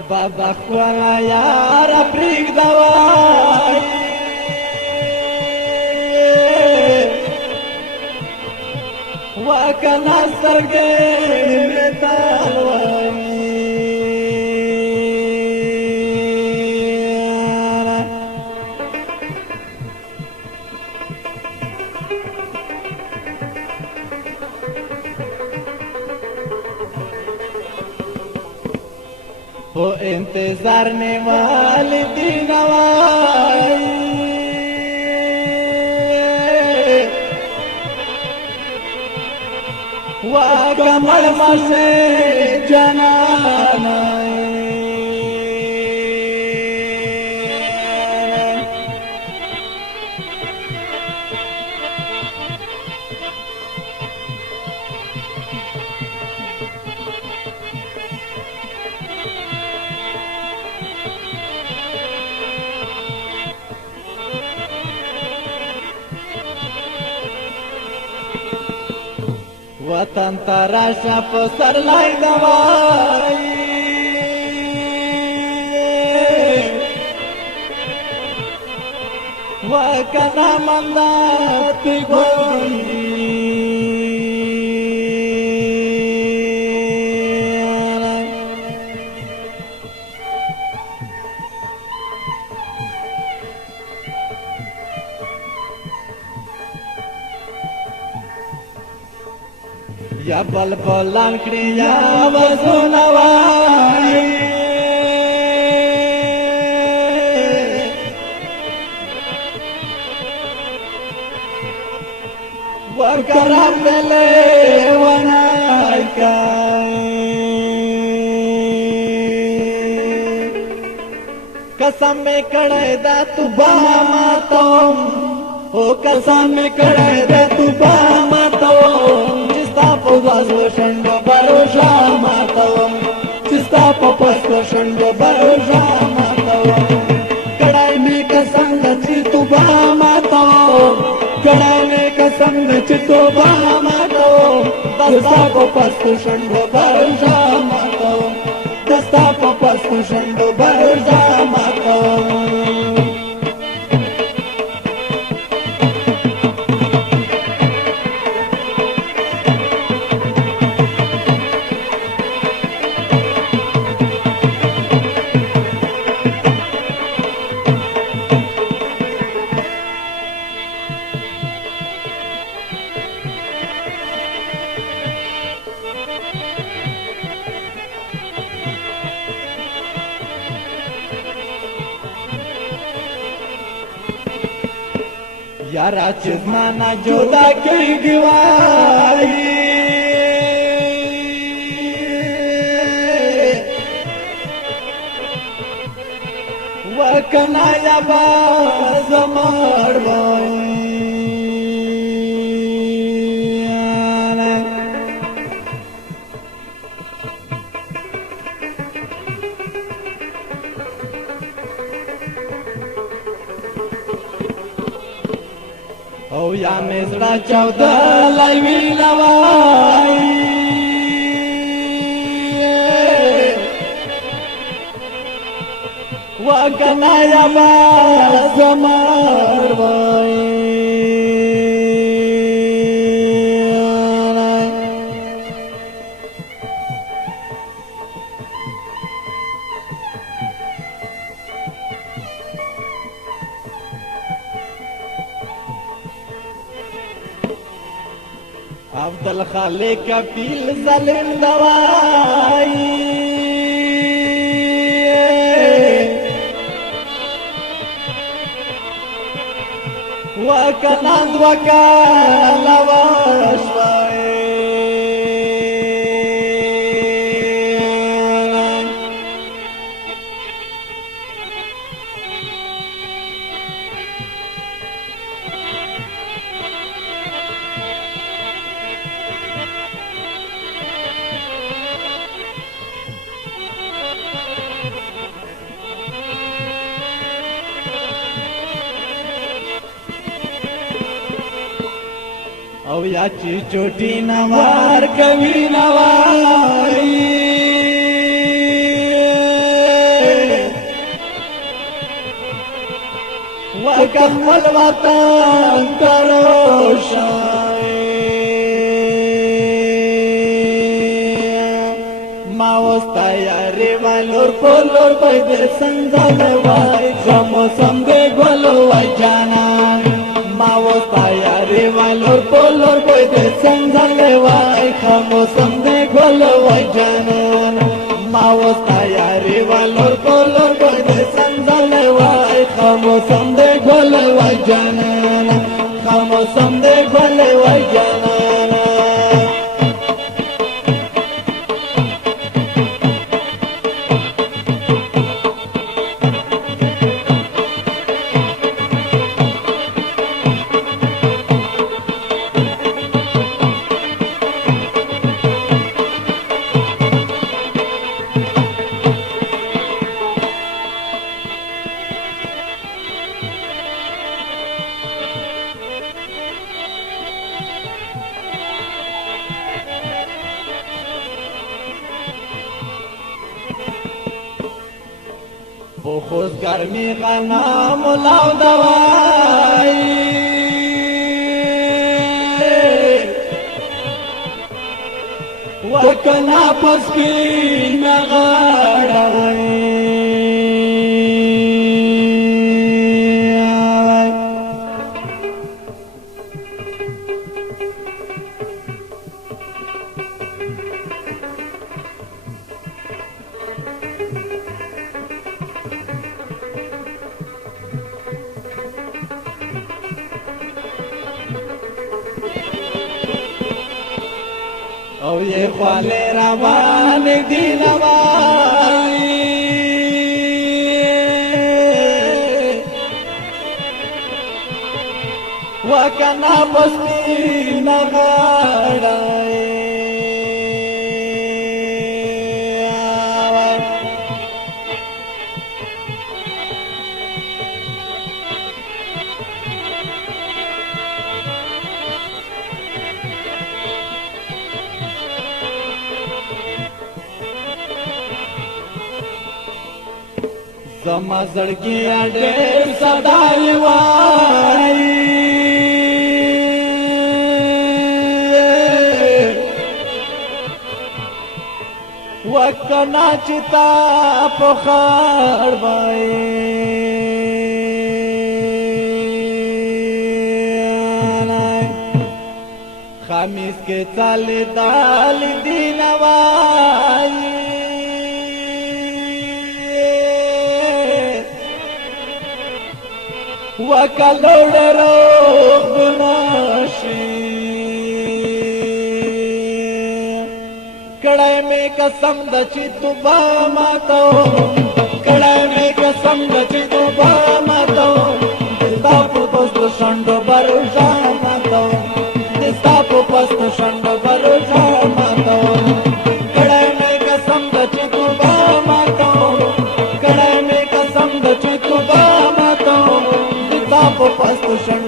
بابا خوالا یار پریک دوای وکنا سرگے میتالوای وہ انتظار نے والدین وائی وکمل مسے جنانائی وطن تراشا پسر لائی دوائی وکنا منداتی گوئی یا بل بلان کری یا وزونوائی وکرم دلے ونائی کائی قسم میں کڑے دا تو باماتوم او قسم میں کڑے دا تو باماتوم پوزو شنڈو برو شاماتوم چستا پپسکو شنڈو برو شاماتوم کڑائی میں کسنگ چی تو باماتوم کڑائی میں کسنگ چی تو باماتوم دستا پپسکو شنڈو برو شاماتوم دستا پپسکو شنڈو برو شاماتوم یارا چزمانا جودا کی گوائی وکنا یا باز ماروائی او یا مزرا چودہ لائوی لوائی وکنا یا باز ماروائی عبدالخالق کپیل ظلم دوائی وکناند وکالا وشوائی او یا چی چوٹی نوار کبھی نوائی وکمل وطن کروشای ما وستا یاری والور پولور پید سنزل وای خموسم دے گلو وای جانان ما وستا یاری والور پولور پید سنزل وای خموسم دے گلو وای جانان ما وستا یاری والور پولور پید سنزل وای خموسم دے گلو وای جانان خموسم دے گلو وای جانان خوز گرمی غنا ملاو دوائی وکنا پس کی نغاڑائی او یہ خوالی روان دی نوائی وکنا بستی نغاڑائی زما زړګي ډېر صداي وای وکنا چتا په خار وای خمیس کې چل دال دین وای وکلوڑ روغ بناشی کڑائی میں قسم دچی تو با ماتو کڑائی میں قسم دچی تو با ماتو دستا پو پست شنڈو برو شاماتو دستا پو پست شنڈو برو شاماتو کڑائی میں قسم دچی تو با ماتو کڑائی میں قسم دچی تو با ماتو پست شنڈو